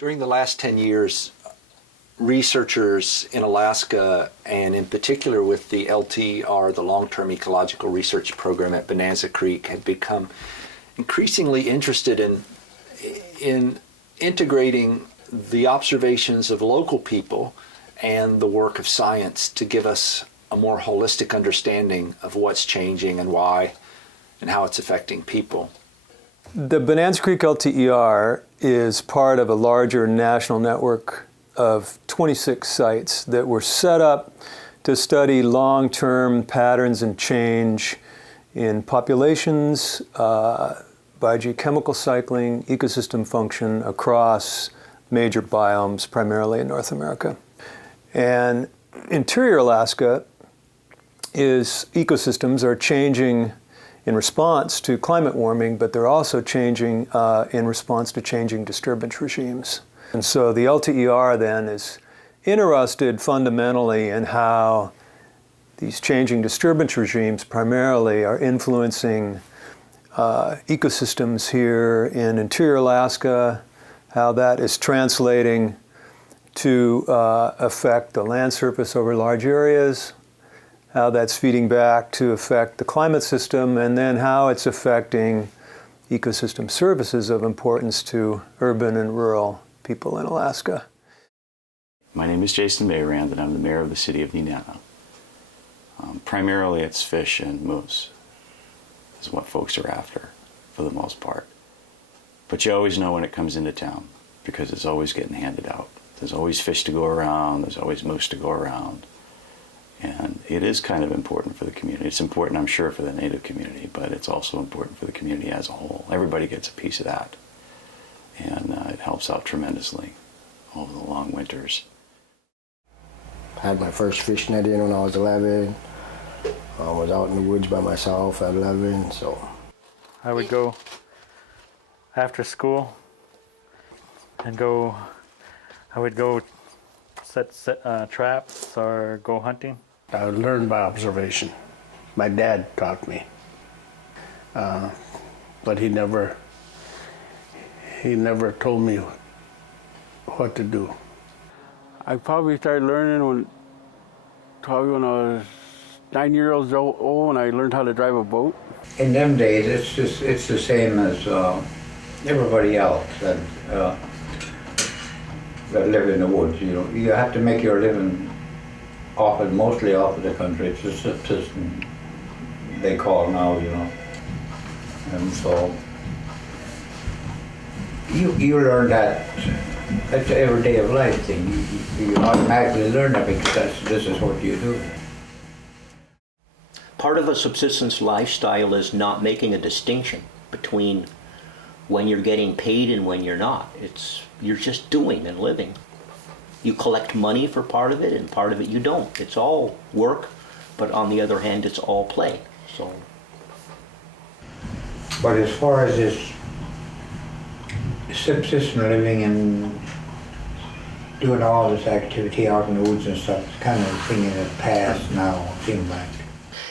During the last 10 years, researchers in Alaska, and in particular with the LTR, the Long-Term Ecological Research Program at Bonanza Creek, have become increasingly interested in integrating the observations of local people and the work of science to give us a more holistic understanding of what's changing and why and how it's affecting people. The Bonanza Creek LTER is part of a larger national network of 26 sites that were set up to study long-term patterns and change in populations, biogeochemical cycling, ecosystem function across major biomes, primarily in North America. And interior Alaska ecosystems are changing in response to climate warming, but they're also changing in response to changing disturbance regimes. And so the LTER then is interested fundamentally in how these changing disturbance regimes primarily are influencing ecosystems here in interior Alaska, how that is translating to affect the land surface over large areas, how that's feeding back to affect the climate system, and then how it's affecting ecosystem services of importance to urban and rural people in Alaska. My name is Jason Mayrand, and I'm the mayor of the city of Nenana. Primarily it's fish and moose is what folks are after for the most part. But you always know when it comes into town because it's always getting handed out. There's always fish to go around, there's always moose to go around. And it is kind of important for the community. It's important, I'm sure, for the native community, but it's also important for the community as a whole. Everybody gets a piece of that. And it helps out tremendously over the long winters. I had my first fish net in when I was 11. I was out in the woods by myself at 11, so. I would go after school and I would go set traps or go hunting. I learned by observation. My dad taught me, but he never told me what to do. I probably started learning when I was 9 years old when I learned how to drive a boat. In them days, it's the same as everybody else that live in the woods. You know, you have to make your living mostly off of the country. It's a subsistence they call now, you know, and so you learn that. That's an everyday of life thing. You automatically learn that because this is what you do. Part of a subsistence lifestyle is not making a distinction between when you're getting paid and when you're not. You're just doing and living. You collect money for part of it, and part of it you don't. It's all work, but on the other hand, it's all play. So. But as far as this subsistence living and doing all this activity out in the woods and stuff, it's kind of a thing in the past now, it seems like.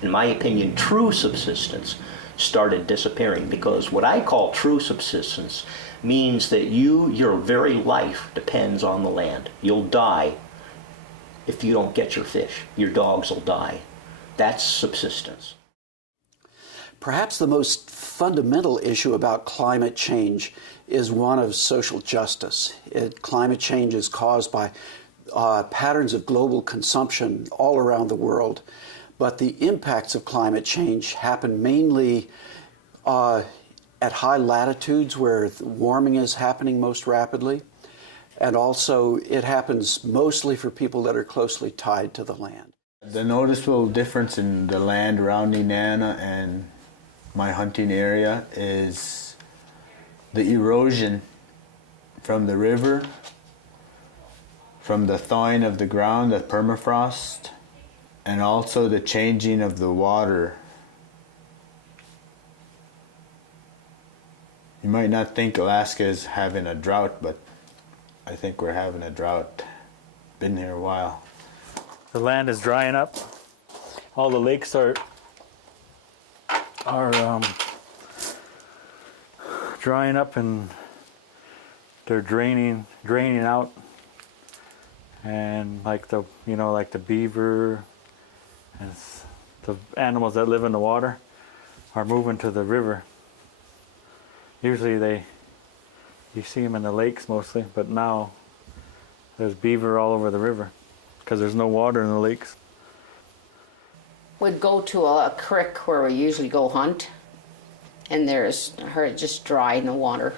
In my opinion, true subsistence started disappearing because what I call true subsistence means that your very life depends on the land. You'll die if you don't get your fish. Your dogs will die. That's subsistence. Perhaps the most fundamental issue about climate change is one of social justice. Climate change is caused by patterns of global consumption all around the world, but the impacts of climate change happen mainly at high latitudes where warming is happening most rapidly, and also it happens mostly for people that are closely tied to the land. The noticeable difference in the land around Nenana and my hunting area is the erosion from the river, from the thawing of the ground, the permafrost, and also the changing of the water. You might not think Alaska is having a drought, but I think we're having a drought. Been here a while. The land is drying up. All the lakes are drying up, and they're draining out, and like the beaver and the animals that live in the water are moving to the river. Usually you see them in the lakes mostly, but now there's beaver all over the river because there's no water in the lakes. We'd go to a creek where we usually go hunt, and there's her just dry in the water.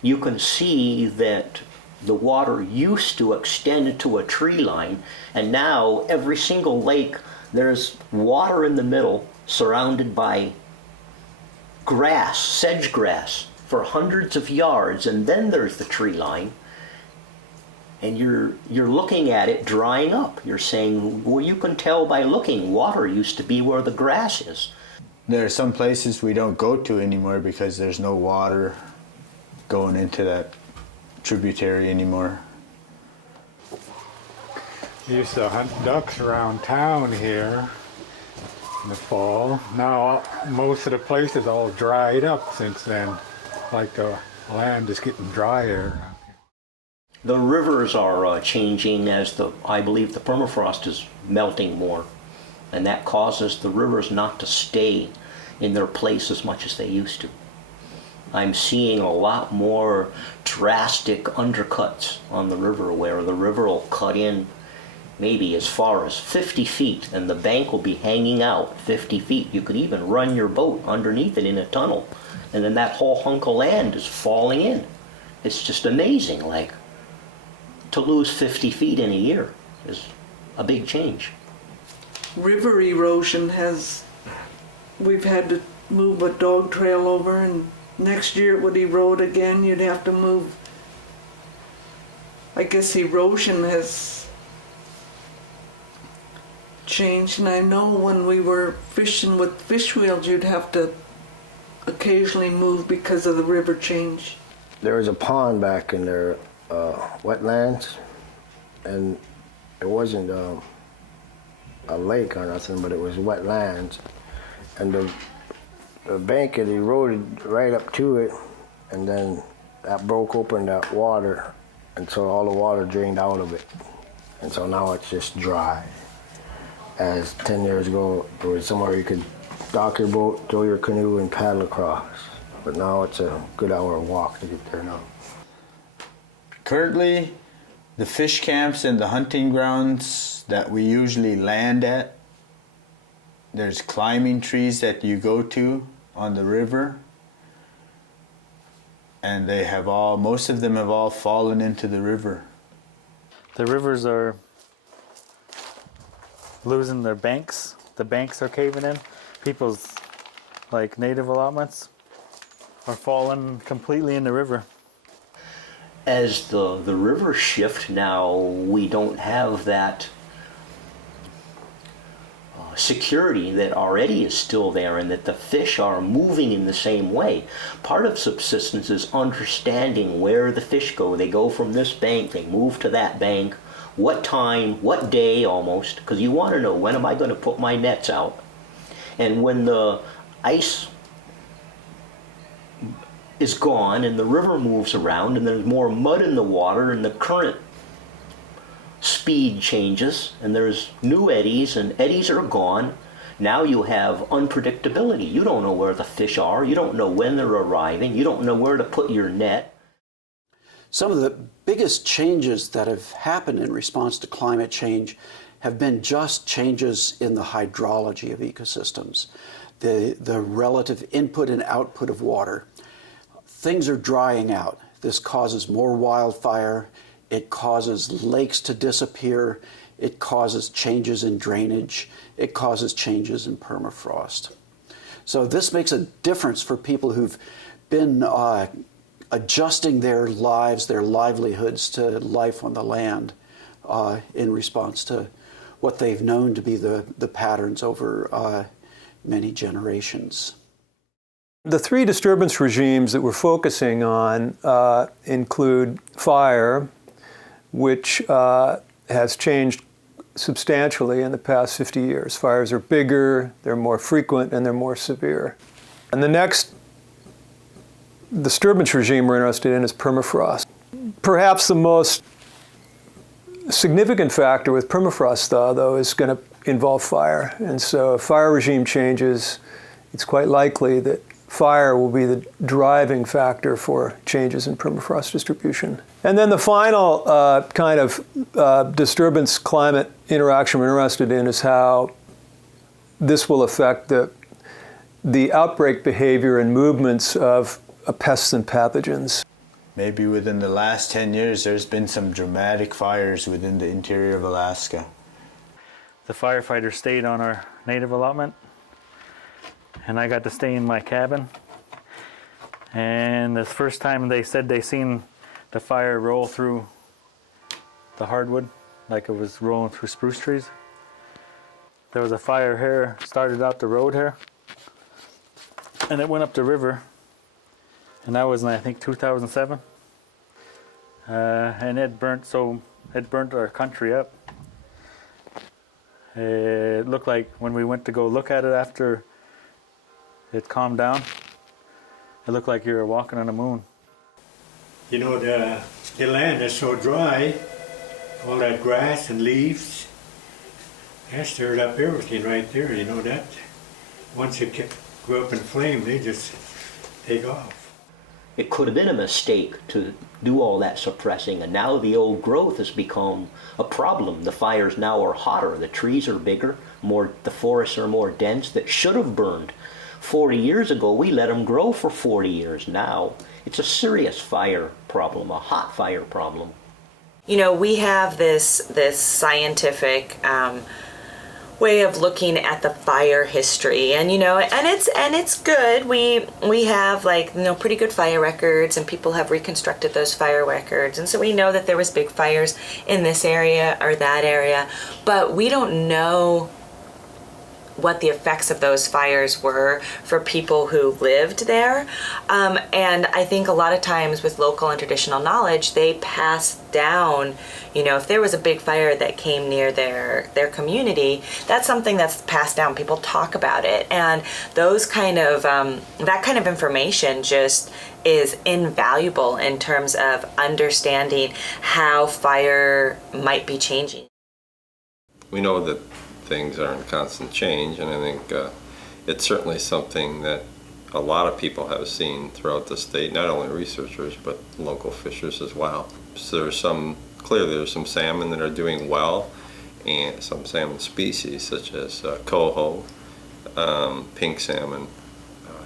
You can see that the water used to extend to a tree line, and now every single lake, there's water in the middle surrounded by grass, sedge grass, for hundreds of yards, and then there's the tree line. And you're looking at it drying up. You're saying, well, you can tell by looking, water used to be where the grass is. There are some places we don't go to anymore because there's no water going into that tributary anymore. We used to hunt ducks around town here in the fall. Now most of the places all dried up since then, like the land is getting drier. The rivers are changing as I believe the permafrost is melting more, and that causes the rivers not to stay in their place as much as they used to. I'm seeing a lot more drastic undercuts on the river, where the river will cut in maybe as far as 50 feet, and the bank will be hanging out 50 feet. You could even run your boat underneath it in a tunnel, and then that whole hunk of land is falling in. It's just amazing. Like, to lose 50 feet in a year is a big change. River erosion we've had to move a dog trail over, and next year it would erode again. You'd have to move. I guess erosion has changed, and I know when we were fishing with fish wheels, you'd have to occasionally move because of the river change. There was a pond back in there, wetlands, and it wasn't a lake or nothing, but it was wetlands, and the bank had eroded right up to it, and then that broke open that water, and so all the water drained out of it, and so now it's just dry. As 10 years ago, there was somewhere you could dock your boat, throw your canoe, and paddle across, but now it's a good hour walk to get there now. Currently, the fish camps and the hunting grounds that we usually land at, there's climbing trees that you go to on the river, and most of them have all fallen into the river. The rivers are losing their banks. The banks are caving in. People's native allotments are falling completely in the river. As the rivers shift now, we don't have that security that already is still there, and that the fish are moving in the same way. Part of subsistence is understanding where the fish go. They go from this bank, they move to that bank, what time, what day almost, because you want to know, when am I going to put my nets out? And when the ice is gone and the river moves around and there's more mud in the water and the current speed changes and there's new eddies and eddies are gone, now you have unpredictability. You don't know where the fish are, you don't know when they're arriving, you don't know where to put your net. Some of the biggest changes that have happened in response to climate change have been just changes in the hydrology of ecosystems, the relative input and output of water. Things are drying out. This causes more wildfire. It causes lakes to disappear. It causes changes in drainage. It causes changes in permafrost. So this makes a difference for people who've been adjusting their lives, their livelihoods to life on the land in response to what they've known to be the patterns over many generations. The three disturbance regimes that we're focusing on include fire, which has changed substantially in the past 50 years. Fires are bigger, they're more frequent, and they're more severe. And the next disturbance regime we're interested in is permafrost. Perhaps the most significant factor with permafrost thaw, though, is going to involve fire. And so if fire regime changes, it's quite likely that fire will be the driving factor for changes in permafrost distribution. And then the final kind of disturbance climate interaction we're interested in is how this will affect the outbreak behavior and movements of pests and pathogens. Maybe within the last 10 years, there's been some dramatic fires within the interior of Alaska. The firefighters stayed on our native allotment, and I got to stay in my cabin. And the first time they said they seen the fire roll through the hardwood, like it was rolling through spruce trees. There was a fire here, started out the road here, and it went up the river. And that was in, I think, 2007. And it burnt our country up. It looked like when we went to go look at it after it calmed down, it looked like you were walking on the moon. You know, the land is so dry, all that grass and leaves, that stirred up everything right there, you know that. Once it go up in flame, they just take off. It could have been a mistake to do all that suppressing, and now the old growth has become a problem. The fires now are hotter, the trees are bigger, the forests are more dense that should have burned. 40 years ago, we let them grow for 40 years. Now, it's a serious fire problem, a hot fire problem. You know, we have this scientific way of looking at the fire history, and it's good. We have, like, pretty good fire records, and people have reconstructed those fire records, and so we know that there was big fires in this area or that area, but we don't know what the effects of those fires were for people who lived there. And I think a lot of times with local and traditional knowledge, they pass down, if there was a big fire that came near their community, that's something that's passed down. People talk about it. And those kind of, that kind of information just is invaluable in terms of understanding how fire might be changing. We know that things are in constant change, and I think it's certainly something that a lot of people have seen throughout the state, not only researchers but local fishers as well. So there's some salmon that are doing well, and some salmon species such as coho, pink salmon,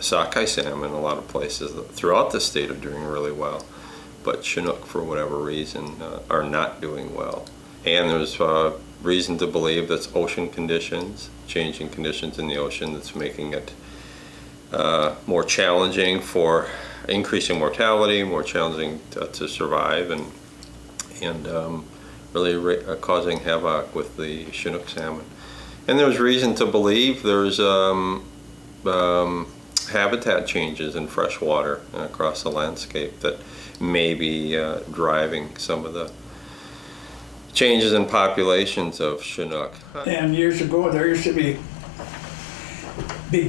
sockeye salmon, a lot of places throughout the state are doing really well, but Chinook, for whatever reason, are not doing well. And there's reason to believe that's ocean conditions, changing conditions in the ocean, that's making it more challenging for increasing mortality, more challenging to survive, and really causing havoc with the Chinook salmon. And there's reason to believe there's habitat changes in freshwater across the landscape that may be driving some of the changes in populations of Chinook. And years ago, there used to be big,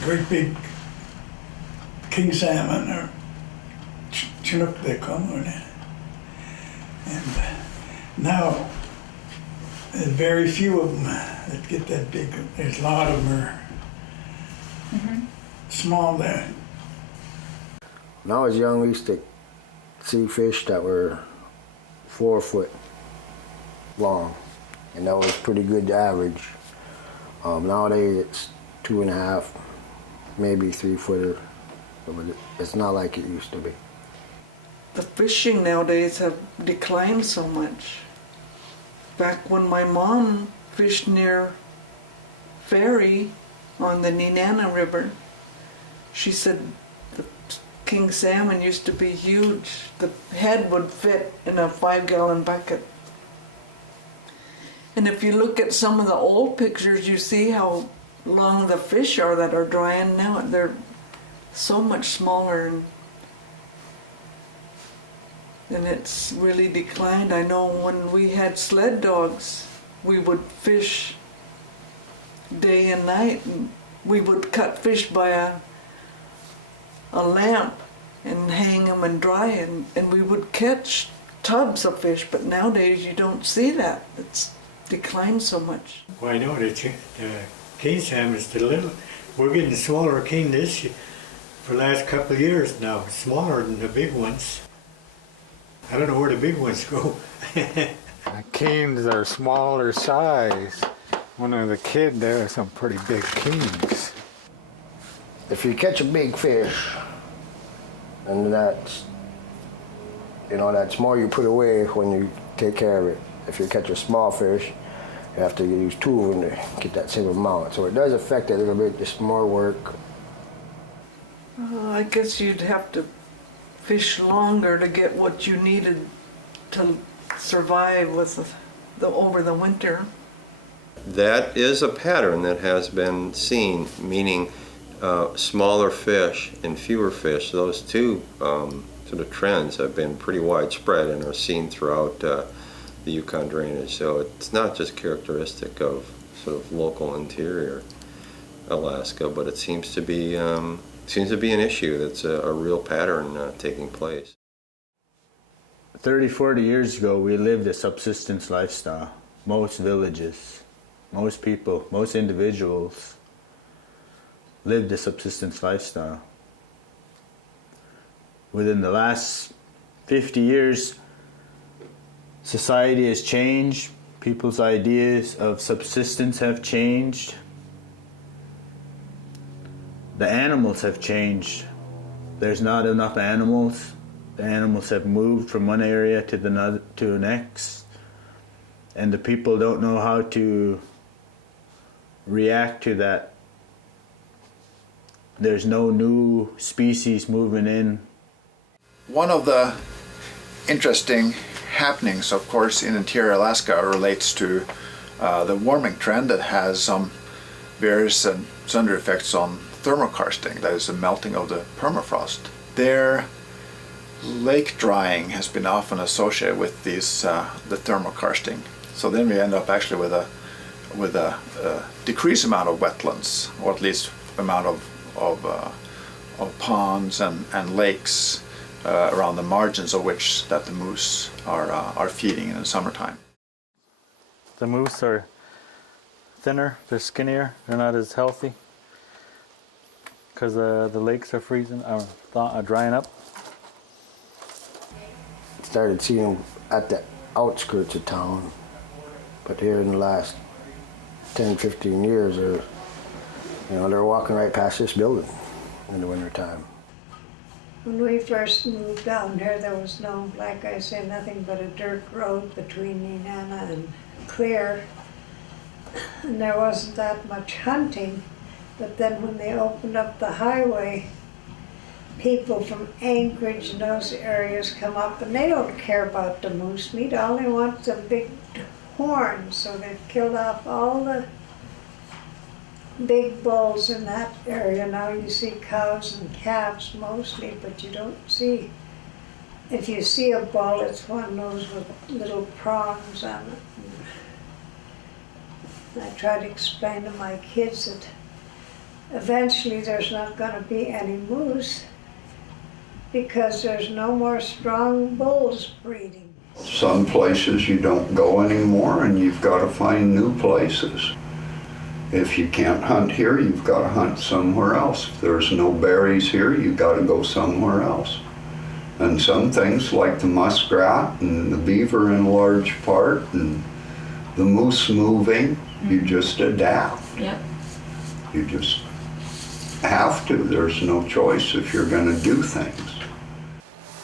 great big king salmon, or Chinook they call them. And now, there's very few of them that get that big. There's a lot of them are small there. When I was young, we used to see fish that were 4 foot long, and that was pretty good average. Nowadays it's 2.5, maybe 3 footer, but it's not like it used to be. The fishing nowadays have declined so much. Back when my mom fished near Ferry on the Nenana River, she said the king salmon used to be huge. The head would fit in a 5-gallon bucket. And if you look at some of the old pictures, you see how long the fish are that are drying now. They're so much smaller, and it's really declined. I know when we had sled dogs, we would fish day and night, and we would cut fish by a lamp and hang them and dry, and we would catch tubs of fish, but nowadays you don't see that. It's declined so much. Well, I know the king salmon is the little. We're getting smaller king this year, for the last couple of years now. Smaller than the big ones. I don't know where the big ones go. The kings are smaller size. When I was a kid, there were some pretty big kings. If you catch a big fish, and that's, you know, that's more you put away when you take care of it. If you catch a small fish, you have to use two of them to get that same amount. So it does affect it a little bit, just more work. I guess you'd have to fish longer to get what you needed to survive with over the winter. That is a pattern that has been seen, meaning smaller fish and fewer fish. Those two sort of trends have been pretty widespread and are seen throughout the Yukon drainage. So it's not just characteristic of sort of local interior Alaska, but it seems to be an issue that's a real pattern taking place. 30, 40 years ago, we lived a subsistence lifestyle. Most villages, most people, most individuals lived a subsistence lifestyle. Within the last 50 years, society has changed. People's ideas of subsistence have changed. The animals have changed. There's not enough animals. The animals have moved from one area to the next. And the people don't know how to react to that. There's no new species moving in. One of the interesting happenings, of course, in interior Alaska relates to the warming trend that has some various and sundry effects on thermokarsting, that is the melting of the permafrost. There, lake drying has been often associated with these the thermokarsting. So then we end up actually with a decreased amount of wetlands, or at least amount of ponds and lakes around the margins of which that the moose are feeding in the summertime. The moose are thinner, they're skinnier, they're not as healthy because the lakes are freezing, drying up. Started seeing them at the outskirts of town, but here in the last 10, 15 years, they're walking right past this building in the wintertime. When we first moved down here, there was no, like I say, nothing but a dirt road between Nenana and Clear, and there wasn't that much hunting. But then when they opened up the highway, people from Anchorage and those areas come up, and they don't care about the moose meat. All they want is a big horn, so they've killed off all the big bulls in that area. Now you see cows and calves mostly, but you don't see, if you see a bull, it's one of those with little prongs on it. And I try to explain to my kids that eventually there's not going to be any moose because there's no more strong bulls breeding. Some places you don't go anymore and you've got to find new places. If you can't hunt here, you've got to hunt somewhere else. If there's no berries here, you've got to go somewhere else. And some things like the muskrat and the beaver in large part and the moose moving, you just adapt. Yep. You just have to. There's no choice if you're going to do things.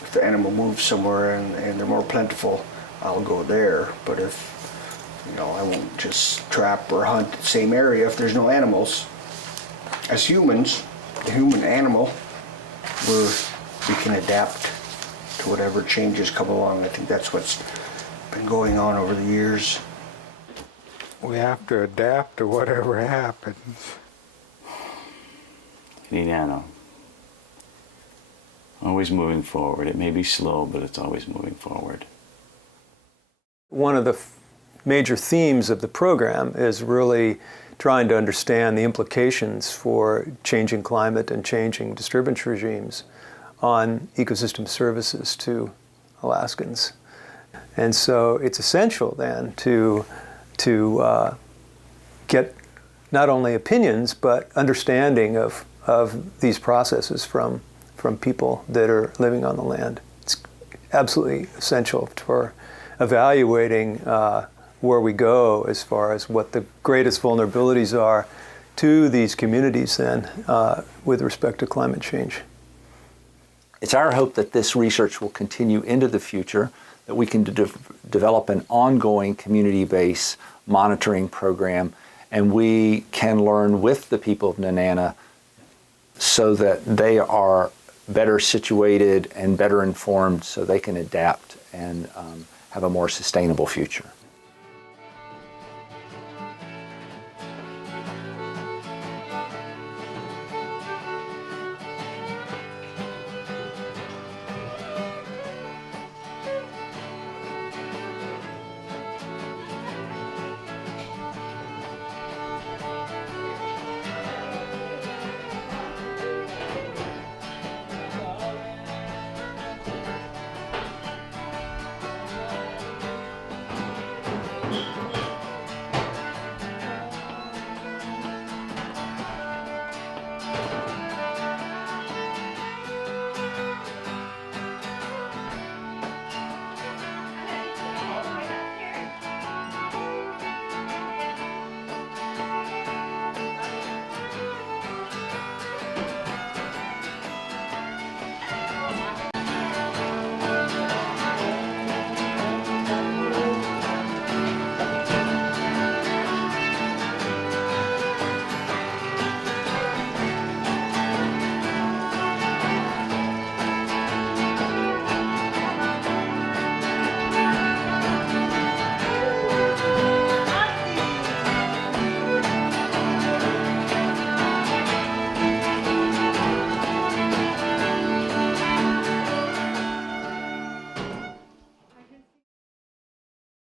If the animal moves somewhere and they're more plentiful, I'll go there. But if, I won't just trap or hunt the same area if there's no animals. As humans, the human animal, we can adapt to whatever changes come along. I think that's what's been going on over the years. We have to adapt to whatever happens. Nenana. Always moving forward. It may be slow, but it's always moving forward. One of the major themes of the program is really trying to understand the implications for changing climate and changing disturbance regimes on ecosystem services to Alaskans. And so it's essential then to get not only opinions but understanding of these processes from people that are living on the land. It's absolutely essential for evaluating where we go as far as what the greatest vulnerabilities are to these communities then with respect to climate change. It's our hope that this research will continue into the future, that we can develop an ongoing community-based monitoring program, and we can learn with the people of Nenana so that they are better situated and better informed so they can adapt and have a more sustainable future.